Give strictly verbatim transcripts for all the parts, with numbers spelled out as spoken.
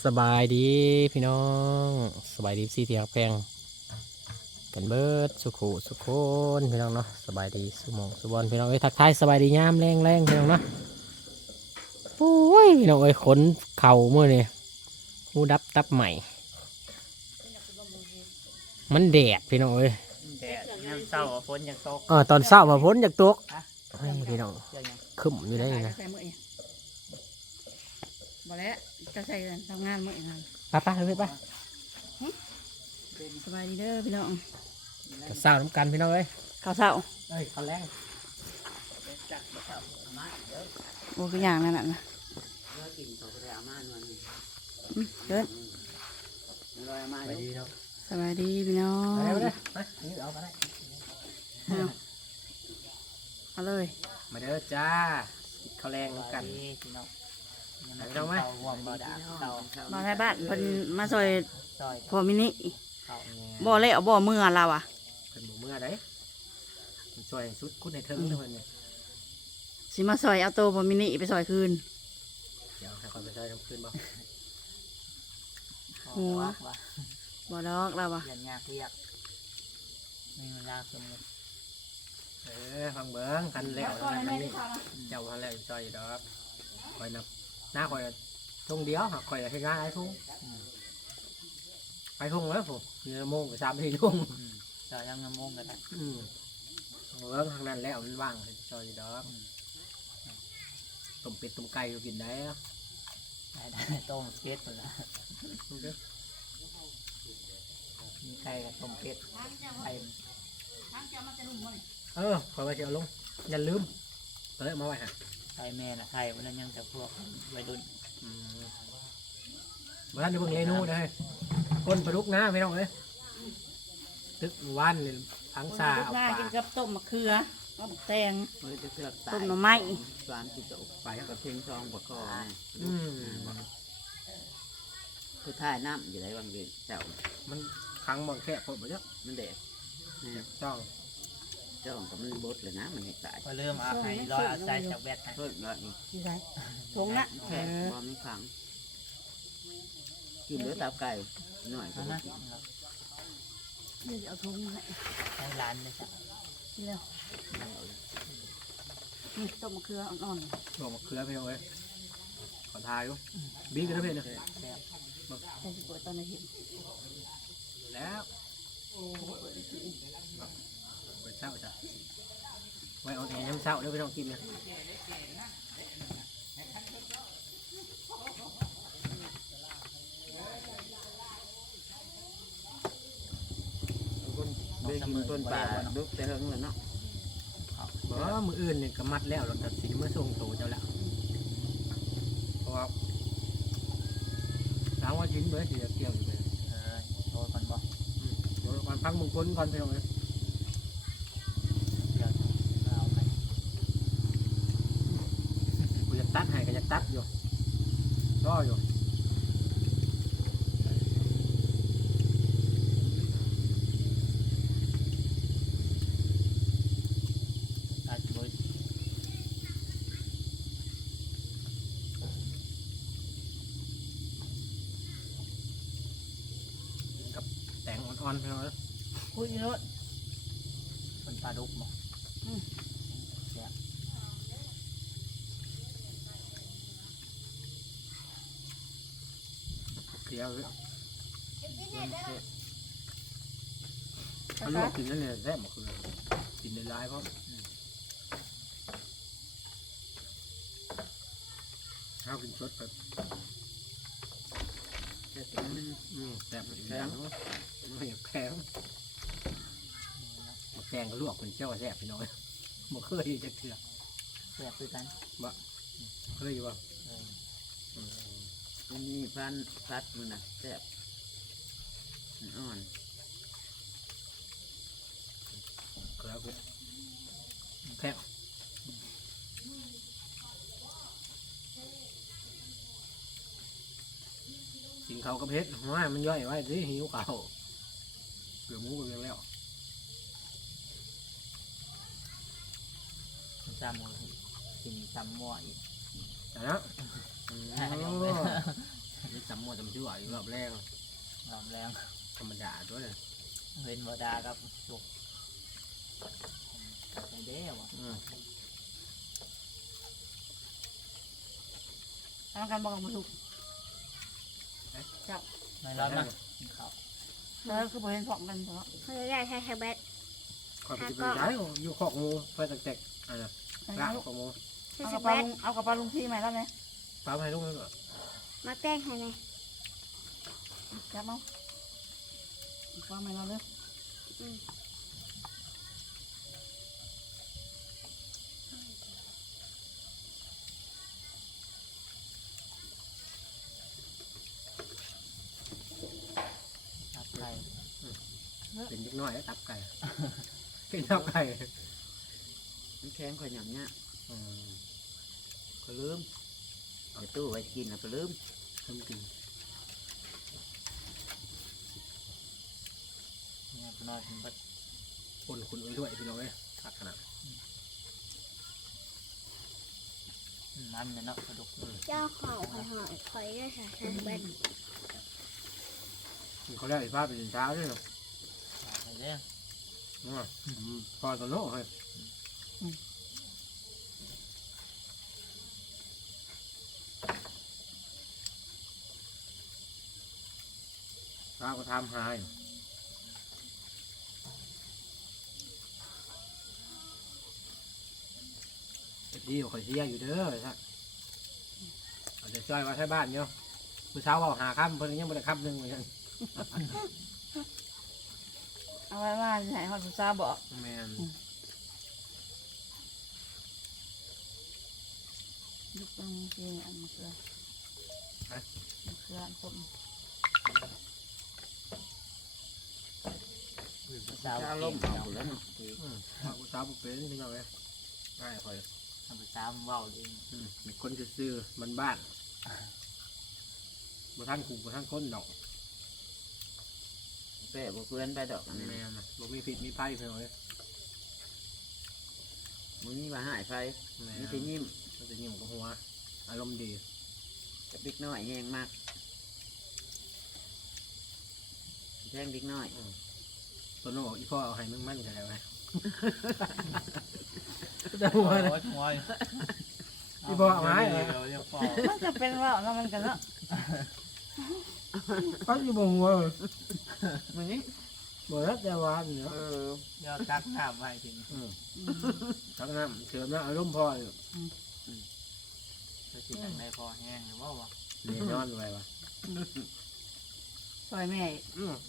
สบายดีพี่น้องสบายดีสี่เทียงแพงกันเบิดสุขุสุขคนพี่น้องเนาะสบายดีสุหมองสุบอลพี่น้องเอ้ยทักทายสบายดียามแรงแรงพี่น้องเนาะโอ้ยพี่น้องเอ้ยขนเข่าเมื่อนี่หูดับตับใหม่มันแดดพี่น้องเอ้ยแดดน้ำเศร้าฝนยังตกเออตอนเช้ามาพ้นจากตกเฮ้ยพี่น้องเชื่อยังขึ้นอยู่ได้ไงใส่มือเองบอกแล้วจะใส่ทำงานมือเองไปไปไปไปสบายดีเด้อพี่น้องกับเช้าน้ำกันพี่น้องเอ้ยข้าวเช้าเอ้ยข้าวแรงโอ้คืออย่างนั้นน่ะนะอืมเกินไปดีเนาะสบายดีพี่น้องไปเลยไปนี่เอาไปได้เอาเอาเลยมาเด้อจ้าข้าวแรงน้ำกันพี่น้องเอาไปเอาไหมห่วงบ่ดาเศร้ามาไทยบ้านเพิ่นมาซอยซอยพอมินิเศร้าบ่เละเอาบ่เมื่อเราอ่ะเป็นหมูเมื่อไดมันช่วยสุดคุณในเทิงทุกคนเนี่ยสิมาซอยเอาโตพอมินิไปซอยคืนเดี๋ยวให้คนไปช่วยทำคืนบ่หัวว่าบ่ดอกเราอ่ะเรียนยากเรียกมีเวลาสมมติเออฟังเบิ้งคันแล้วแล้วมันนี่เจ้าคันแล้วช่วยอยู่ดอกคอยนับหน้าคอยทุ่งเดียวคอยให้งานไอ้ทุ่งไปทุ่งแล้วผมเนื้อโมงกับสามทีทุ่งซอยยังงมงกันนะอืมเบิ้งทางนั้นแล้วมันว่างช่วยอยู่ดอกต้มเป็ดต้มไก่ก็กินได้ได้ได้ต้มเป็ดหมดละมีไก่กับต้มเป็ดไก่เออคอยไปเชียวลงอย่าลืมเอ้ยมาไว้ฮะไก่แม่น่ะไข่วันนั้นยังจะพวกวัยรุ่นมาท่านดูเบิ่งเมนูได้ก้นปลาดุกนะพี่น้องเอ้ยตึกวันนี่พังซาเอาหน้าปลากินกับต้มมะเขือต้มแตงเมื่อจะเลือกตาต้มยหน่อไม้สารที่จะไปกับเพียงซองบกคออืมคือท่ายน้ำอยู่ไหนบางทีเจ้ามันขังบางแค่พอบ่เยอะมันเด็กจ้องเจ้ากับมันบดเลยนะมันเห็นตายพอเริ่มเอาไข่ร้อยเอาใส่จากแบตนะเพิ่มเลยอีกที่ไหนทงนะแค่บอมไม่ขังกินเหลือตับไก่หน่อยก็เอาได้นะกินเดี๋ยวจะเอาทงให้ให้ร้านเลยจ้ะนี่แล้วนี่ต้มมะเขืออ่อนบอกมาเคลือพี่น้องเอ้ยขอทายดูบีกันนะเพื่อนเนอะแซ่บๆแต่สิเปิดตอนนี้เห็นแล้วไปเช้าจ้ะไว้เอาแต่น้ำเช้าเดี๋ยวไปลองกินนะเบี้ยกินต้นป่าดุกแต่เฮิงเลยเนาะบอกว่ามืออื่นเนี่ยก็มัดแล้วเราตัดสินเมื่อส่งโตเจ้าแล้วเพราะว่าสามวันชิ้นเบอร์สี่เกี่ยวอยู่เลยเออโทษมันบอกเดี๋ยวก่อนพักมงคลก่อนพี่น้องเอ้ยเดี๋ยวเอาไปกูจะตัดให้ก็จะตัดอยู่รออยู่ตัดบดกับแต่งอ่อนๆพี่น้องเอ้ยคุยรถเป็นปลาดุกบอกเคี้ยวเลยเอาลวกกินนั่นเลยแซ่บหมดเลยกินในร้ายเพราะข้าวกินสดแบบแต่ถึงมันอืมแซ่บแข็งไม่อยากแข็งมาแกงก็ลวกเป็นเจ้าแซ่บพี่น้อยมาเคยจะเถื่อแซ่บด้วยกันเคยอยู่ว่าเออมันมีพันพัดมันนะแซ่บมันอ่อนเคยกูแข็งกินเขาวกับเพชรว่ามันย่อยไว้สิหิวเขาวเกลือหมูก็เรียงแล้วจำมือกินจำมั่วอีกแต่นะให้ลงไปนี่จำมวยจำชื่ออีกรอบแรกลำแรงธรรมดาด้วยเลยเว้นบ่ดากับจุกใจเด้อว่ะทำการบอกมาถูกเจ้าไม่ร้อนนะกินข้าวแล้วคือบ่เห็นพร้อมกันเพราะเขาจะได้ใช้แท็บเล็ตขอบคุณได้อยู่ขอกงูเพื่อแตกๆอะไรกล้าขอกงูใช้เอาแท็กับบ ปลาเล็ตลุงเอากับปลาลุงที่ใหม่แล้วไหมป้าให้ลูกนั่นก่อนมาแกล้งให้ไหมจับเอาปลาใหม่เราเลยอืมตับไก่เป็นเล็กน้อยตับไก่กินตับไก่มันแข็งข่อยหยำเนี่ยอืมก็ลืมเอาตู้ไว้กินแล้วก็ลืมทำกินเนี่ยก็น้อยเป็นบัดคนคุณอุ้ยด้วยพี่น้องเลยทักขนาดมันเนี่ยเนาะกระดูกเจ้าของคอยหอยคอยได้ใช้แท็บเล็ตเขาได้ภาพเป็นเช้าด้วยเนาะใจเด้อพอตโน่ให้ป้าก็ทำหายดีกว่าข่อยเสียอยู่เด้อท่านอาจจะช่วยว่าใช้บ้านเนาะเมื่อเช้าเอาหาค่ำเพิ่นยังไม่ได้ค่ำหนึ่งเหมือนกันเอาไว้ว่าจะให้ฮอดผู้สาวบอกแมนยุบตรงที่อันมะเขือมะเขือต้มสาวเช้าลล่มมเอาเอาแล้วเนาะเอาเช้าบุกเป็นพี่น้องเลยง่ายค่อยทำไปสาวเว้าเองมีคนซื่อๆมันบ้านบ่ท่านขู่บ่ท่านก้นดอกแปะบ่เพื่อนไปดอกอันนี้แม่นนะบ่มีผิดมีไพ่พี่น้องเลยมึงนี่ว่าหายไฟแม่นี่สิยิ้มมันจะยิ้มกับหัวอารมณ์ดีกับบิ๊กน้อยแห้งมากแท่งบิ๊กน้อยตัวโน่อีพ่อเอาให้มึงมั่นกันแล้วไงจะหัวหัวอีพ่อเอาให้เดี๋ยวเดี๋ยวพอมันจะเป็นว่าแล้วมันกันเนาะก็อยู่บ่หัวมึงนี่บ่รักแต่วานเนาะเออเดี๋ยวตักน้ำไว้ถึงทั้งนั้นเสือนะอารมณ์พ่ออยู่จะกินทางใดพอแห้งหรือว่าวะนี่นอนไว้ว่ะซอยแม่อืม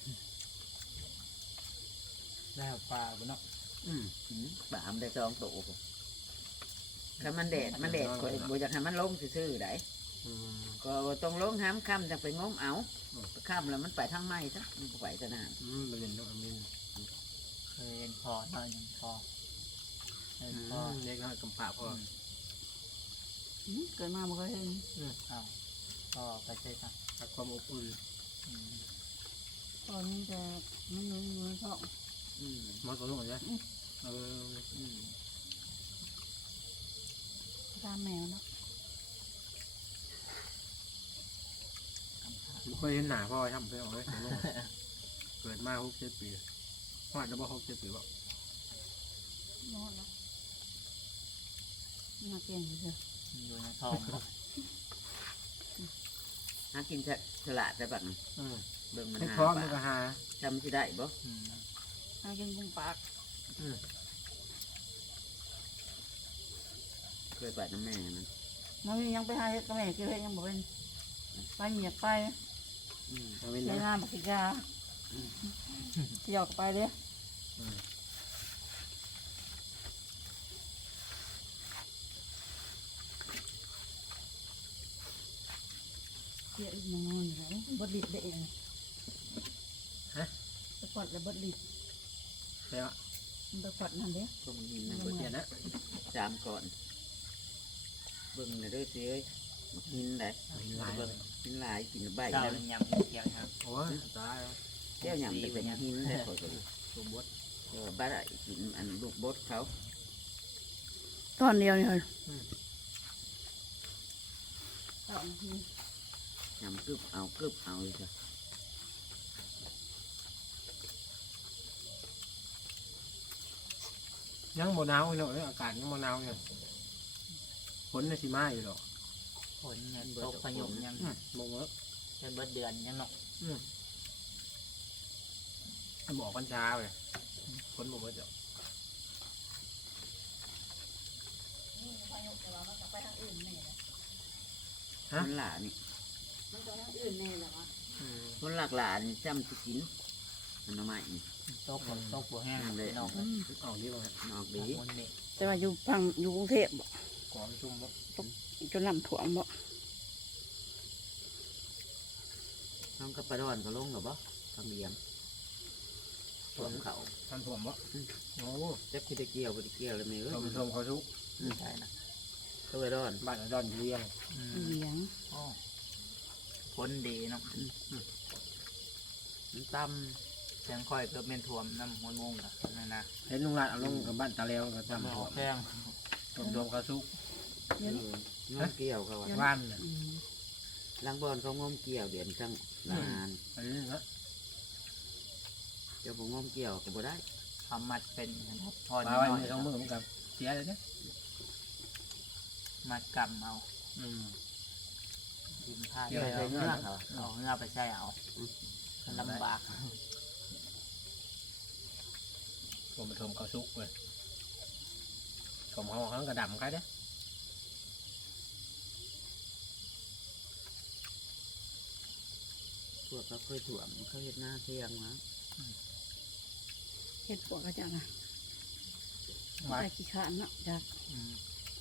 ได้ปลาไปเนาะอืมบามได้สองตัวถ้ามันแดดมันแดดก็บ่อยากให้มันลงซื่อๆได้อืมก็ต้องลงห้ามค่ำจังไปงมเอาค่ำแล้วมันไปทางไม้ซะมันก็ไปซะนานอืมบ่เล่นดอกอามินเคยเห็นพอเนาะยังพอเห็นพอเล็กน้อยกำปะพ่อเกิดมามันก็เห็นอ้าวก็ไปใช่ไหมรักความอบอุ่นตอนนี้จะมันนุ่มๆท้องอืมมาตัวโน่ใช่เอออืมตามแมวเนาะบ่เคยเห็นหน้าพ่อทำไปเอาเลยตัวโน่เกิดมาหกเจ็ดปีฮอดจะบ่หกเจ็ดปีบ่นอนแล้วมาเก่งเถอะอยู่ในท้องเนาะหากินฉลาดได้บัดนั้นอืมเบิ่งมันให้หาพร้อมปมันก็ลาหาจำสิได้บ่อืมมากินกุ้งปากเคยไปน้ำแม่มันมันยังไปหาเห็ดก็แม่เกี่ยวเห็ดยังบอกเป็นไปเหยียบไปอืมเอาไว้ในนะงานบักกิยาเที่ยวไปเด้อเกี่ยวอีกมันนอนอยู่ไหนบดลิดเด้เองตะกอดแล้วบดลิดใช่ปะมันตะกอดนั่นเด้อก็มีหินนะเปิเบิ่ดงเดียนนะสามก่อนเบิ่งเลยเด้อสิเอ้ยมักหินได้เห็นหลายเลเบิ่งยหินหลายกินใบเจ้าแล้วเป็นยำเกี่ยวครับโอ้ยตายแล้วแก้วหยำจะเป็นหินได้ข่อยก็รู้ตัวบดเออบ้าได้กินอันลูกบดเขาตอนเดียวนี่เฮ้ยหำกึบเอากึบเอาเลยจ้ะยังโมหนาวอยู่เนาะเรื่องอากาศยังโมหนาวอยู่ฝนน่ะสิมาอยู่หรอกฝนเนี่ยตกพายุยังอืมบ่เวิร์กเป็นเบิดเดือนยังเนาะให้บอกกันเช้าเลยฝนบ่เวิร์กจ้ะนี่พายุแต่ว่ามันก็ไปทางอื่นแน่เลยคนหลานี่มันก็ทางอื่นแน่แหละวะอืมคนหลักหลานี่จำสิกินมันเอามาอีกตกฝนตกบัวแห้งเลยเนาะเอาดีบ่ฮะนอกดีมันนี่แต่ว่าอยู่พังอยู่กรุงเทพบ่กองชุ่มบ่จนน้ำท่วมบ่น้องกระปะดอนก็ลงหรอบ่ทำเลี้ยงท่วมเขาทันถ่วมบ่โอ้เจ็บที่ตะเกียวบ่ตะเกียวเลยไหมเอ้ยชมชมเขาชุกใช่นะกระปะดอนบ้านดอนเลี้ยงอืมเหวียงโอ้ฝนดีเนาะมันต่เสียงค่อยเกือบเป็นท่วมน้ำหัวงงกับนั่นนะเห็นลุงรัดเอาลงกับบ้านตาเลวก็น้ำทำหัถ่ววมแข้งชมชมเขาชุกำเออง้มเกี่ยวเขาว่าว่านน่ะอืมล้างบอลเขาง้มเกี่ยวเดือนจังนานอันนี้นะเจ้าบ่ง้มเกี่ยวก็บ่ได้ทำมัดเป็นนะครับพอปนิลาดไว้หน่อยในท้องมือเหมือนกับเสียเลยเนี่ยมัดกำเอาอืมทิมผ้าเกี่ยวใส่ใส่เงืเงืออก กเหรอเอาเงือกไปใส่เอามันลำบากผมมาชมเขาชุกเลยชมเขาเขากระดำใครเด้พวกเขาเคยถ่วมเขาเฮ็ดหน้าเที่ยงมาเฮ็ดพวกก็จะนะว่าแต่ขี้ขานเนาะจะอืม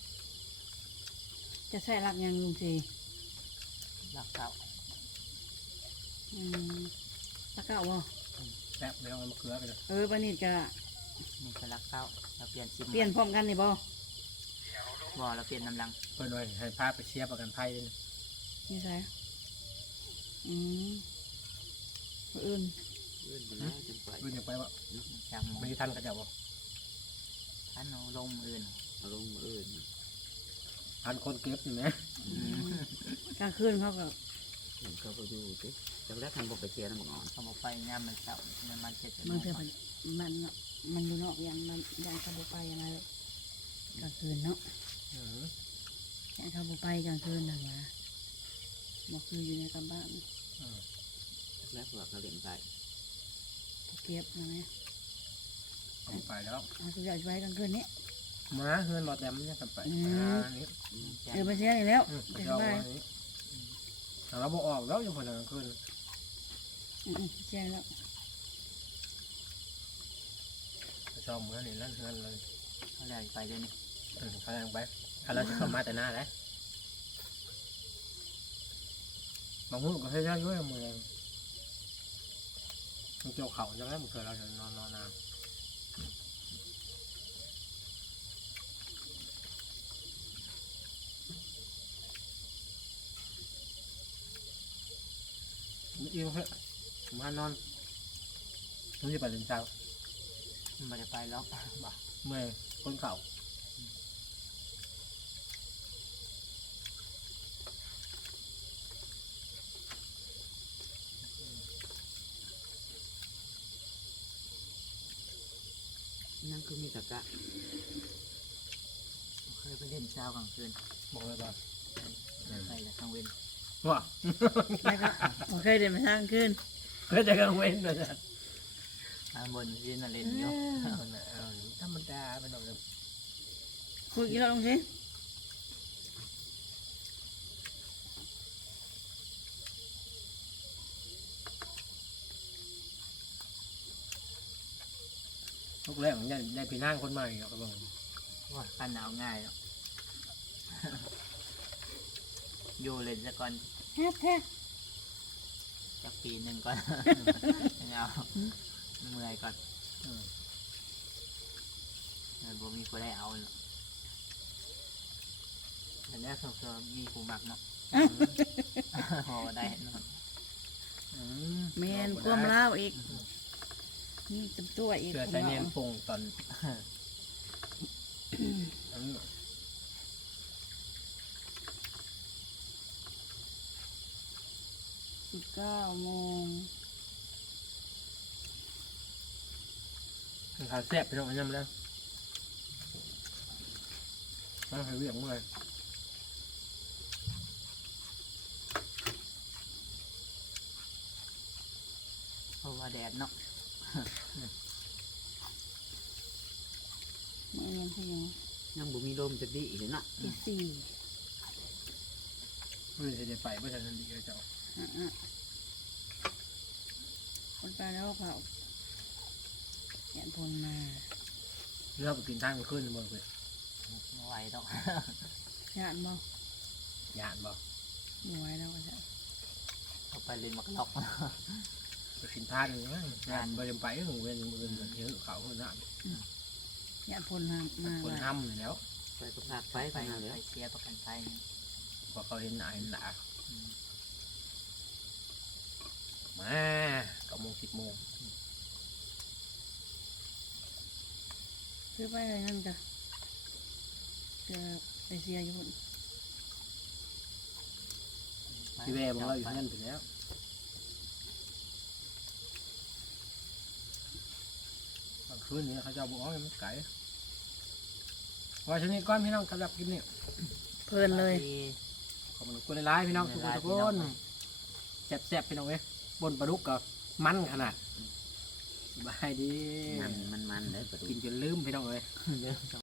จะใส่รักยังลุงสิรักเก่าอืมตะเก้าบ่แซ่บเดี๋ยวเอามะเขือไปเลยเออปานนี้ก็นี่คือรักเก่าเราเปลี่ยนซิมเปลี่ยนพร้อมกันนี่บ่บ่เราเปลี่ยนน้ำลังเพื่อนไว้ให้พาไปเชียร์ประกันภัยเลยนี่ใส่อืมผู้อื่นเลื่อนไปแล้วจังไปเพื่อนยังไปว่าจากหมอไม่ได้ทันกระเจ้าบ่ท่านเอาลงอื่นเอาลงมืออื่นทันคนเก็บนี่ไหมอืมกลางคืนเขาก็เห็นเขาไปดูสิจังแรกทันบอกไปเชียร์น้ำอ่อนเขาบอกไปย่ามมันเสามันมันเจ็ดบางเทื่อมันมันเนาะมันอยู่นอกอย่างมันอย่างเขาบ่ไปยังไงกลางคืนเนาะอืมอย่างเขาบ่ไปกลางคืนนั่นนะบ่คืออยู่ในกำบ้านแรกว่าเขาเลี้ยงไก่เก็บนะแม่ผมไปแล้วเอาสุดยอดไว้กลางคืนนี้มาเฮือนรอแดมเนี่ยกลับไปอืมอันนี้เออไปเสียอีกแล้วอืมจะเจ้าไปอันนี้แต่เราบอกออกแล้วอยู่คนละกลางคืนอืมๆเสียแล้วไปชอบเมื่อนี่นั่นเฮือนเลยเขาเลยไปเดี๋ยวนี้อืมเขายังไปถ้าเราจะเข้ามาแต่หน้าเลยบางมื้อก็ให้ได้ด้วยมือมันเกี่ยวเข่าจังไงมันเคยเราจะนอนนอนนานไม่อิ่มเพื่อมานอนนี่จะไปเรียนเช้าไม่ได้ไปแล้วบ่เมื่อยคนเข่านั่นคือมีตะกะเคยไปเล่นเช้ากลางคืนบอกเลยว่าไปแต่กลางเว้นว่าแล้วก็บ่เคยเดินไปทางคืนเพื่อจะกังเว้นเลยจ้ะอ่าบนที่นั่นเล่นอยู่เอาน่ะเอาธรรมดาไปหน่อยเลยคุยกี่รอบลงสิลูกแรกของยายยายพี่นางคนใหม่ครับผมว่ากันหนาวง่ายเนาะ อยู่เล่นซะก่อนแท้แท้สักปีหนึ่งก่อน เอาเมื่อยก่อนอืมเออบ่มีผู้ได้เอาเนาะแต่แรกเขาก็มีผู้มักเนาะพอได้เนาะอืมแมนความเล่าวอีกนี่จำตัวอีกเสือใส่เนียนปงตอนอันนี้อสิบเก้าโมงข้าวแซ่บพี่น้องอันนี้มาแล้วต้องให้เวียงเมื่อยเพราะว่าแดดเนาะเมื่อยังคือยังยังบ่มีลมจะดีอีกเลยเนาะที่สี่เมื่อจะได้ไปเมื่อจะทันดีเจ้าอ่ะอ่ะคนตายแล้วเผาแย่พลมาเลือกไปกินทางมันขึ้นเมื่อเพื่อไม่ไหวดอกญาติบ่หยาดบ่บ่ไหวแล้วก็จะเอาไปเล่นมักล็อกไปกินทางนี่งานไปยังไปก็เว้นมือเยอะเขาคนนั้นญาติพลมามาคนไว้ทำเลยแล้วไปก็พากไปไปไปไปหาเลยเสียประกันภัยพอเขาเห็นหนาเห็นหนามาเก้าโมงสิบโมงซื้อไปอะไรนั่นจ้ะเจอไอเสียอยู่บนพี่แว่บอกเราอยู่นั่นไปแล้วกลางคืนนี้เขาจะบอกว่ามันไก่ว่าชนิดก้อนพี่น้องสำหรับกินนี่เพลินเลยขอบคุณหลายๆพี่น้องทุกคนทุกคนแซ่บๆพี่น้องเอ้ยบนปลาดุกกับมันขนาดสบายดีมันมันมันเลยประตูกินจนลืมพี่น้องเอ้ย